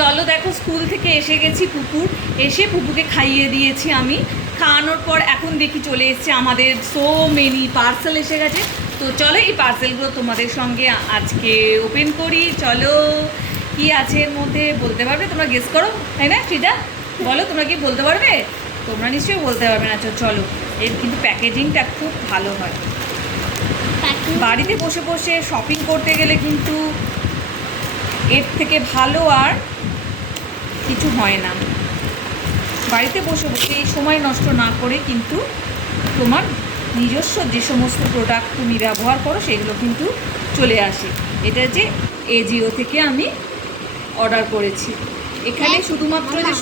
চলো দেখো, স্কুল থেকে এসে গেছি পুকুর, এসে পুপুকে খাইয়ে দিয়েছি আমি। খাওয়ানোর পর এখন দেখি চলে এসছে আমাদের সো মেনি পার্সেল এসে গেছে। তো চলো এই পার্সেলগুলো তোমাদের সঙ্গে আজকে ওপেন করি। চলো, কি আছে এর মধ্যে বলতে পারবে? তোমরা গেস করো, তাই না? সৃজা বলো, তোমরা কি বলতে পারবে? তোমরা নিশ্চয়ই বলতে পারবে না। চলো, এর কিন্তু প্যাকেজিংটা খুব ভালো হয়। বাড়িতে বসে বসে শপিং করতে গেলে কিন্তু এর থেকে ভালো আর কিছু হয় না। বাড়িতে বসে বসে এই সময় নষ্ট না করে কিন্তু তোমার নিজস্ব যে সমস্ত প্রোডাক্ট তুমি ব্যবহার করো সেগুলো কিন্তু চলে আসে। এটা যে এজিও থেকে আমি অর্ডার করেছি। এখানে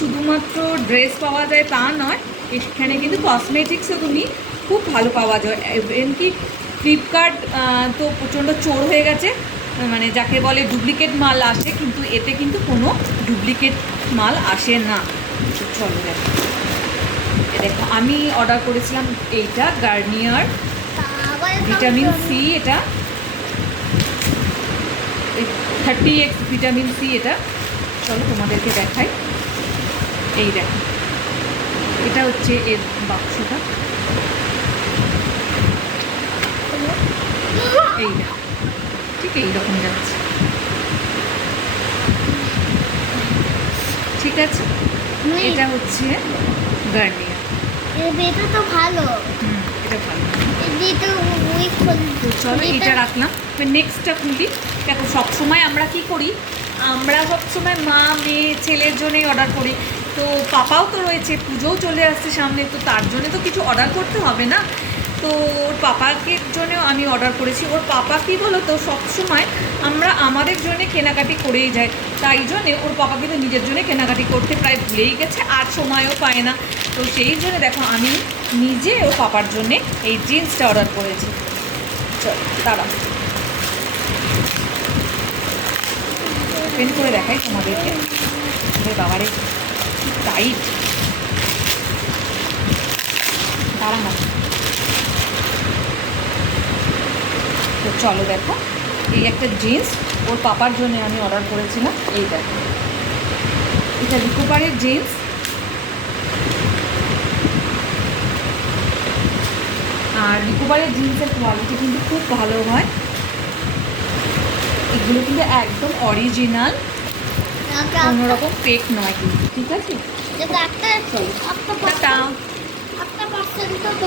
শুধুমাত্র ড্রেস পাওয়া যায় তা নয়, এখানে কিন্তু কসমেটিক্সও তুমি খুব ভালো পাওয়া যায়। এমনকি ফ্লিপকার্ট তো প্রচণ্ড চোর হয়ে গেছে, মানে যাকে বলে ডুপ্লিকেট মাল আসে, কিন্তু এতে কিন্তু কোনো ডুপ্লিকেট মাল আসে না। চলো দেখো, আমি অর্ডার করেছিলাম এইটা গার্নিয়ার ভিটামিন সি, এটা 30x ভিটামিন সি। এটা চলো তোমাদেরকে দেখাই। এই দেখো, এটা হচ্ছে এর বাক্সটা। এই দেখো, ঠিক এইরকম যাচ্ছে, ঠিক আছে? এটা হচ্ছে গার্নিয়ার। এটা তো ভালো। এটা ভালো। তো চলো এটা রাখলাম। নেক্সটটা খুলি। দেখো, সবসময় আমরা কি করি, আমরা সবসময় মা মেয়ে ছেলের জন্যই অর্ডার করি। তো পাপাও তো রয়েছে, পুজোও চলে আসছে সামনে, তো তার জন্য তো কিছু অর্ডার করতে হবে না। তো ওর পাপাকে জন্যও আমি অর্ডার করেছি। ওর পাপা কী বলো তো, সবসময় আমরা আমাদের জন্যে কেনাকাটি করেই যাই, তাই জন্যে ওর পাপা কিন্তু নিজের জন্যে কেনাকাটি করতে প্রায় ভুলেই গেছে, আর সময়ও পায় না। তো সেই জন্য দেখো, আমি নিজে ওর পাপার জন্যে এই জিন্সটা অর্ডার করেছি। চলো দাঁড়াও, ওপেন করে দেখাই তোমাদেরকে। বাবারে টাইট, দাঁড়া না। তো চলো দেখো, এই একটা জিন্স ওর পাপার জন্য আমি অর্ডার করেছিলাম। এই দেখো, এটা রিকোভারের জিন্স। আর রিকোভারের জিন্সের কোয়ালিটি কিন্তু খুব ভালো হয়। এগুলো কিন্তু একদম অরিজিনাল, কোনোরকম ফেক নয় কিন্তু, ঠিক আছে? একটা চলো, পার্সেন্ট তো